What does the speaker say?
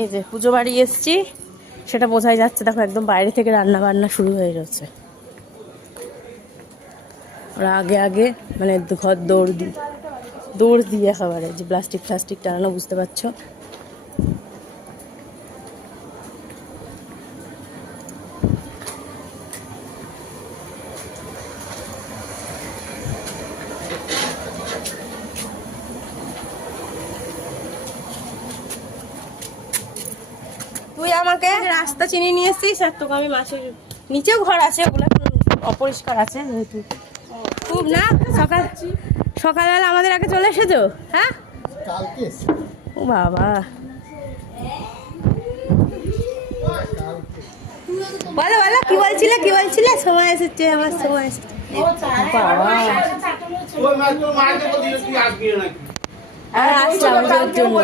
এই যে পুজো বাড়ি এসছি, সেটা বোঝাই যাচ্ছে। দেখো একদম বাইরে থেকে রান্না বান্না শুরু হয়ে যাচ্ছে। ওরা আগে আগে মানে ঘর দৌড় দিয়ে খাবারে যে প্লাস্টিক টানানো, বুঝতে পারছো। তুই আমাকে রাস্তা চিনিয়ে নিয়ে এসছিস, আর তোকে আমি মাছের নিচেও ঘর আছে, ওগুলো অপরিষ্কার আছে যেহেতু। খুব না সকালবেলা আমাদের আগে চলে এসেছো? হ্যাঁ ও বাবা, বলো বলো কি বলছিলে? সময় এসেছে, আমার সময় এসেছে। বাবা আসলাম ওর জন্য।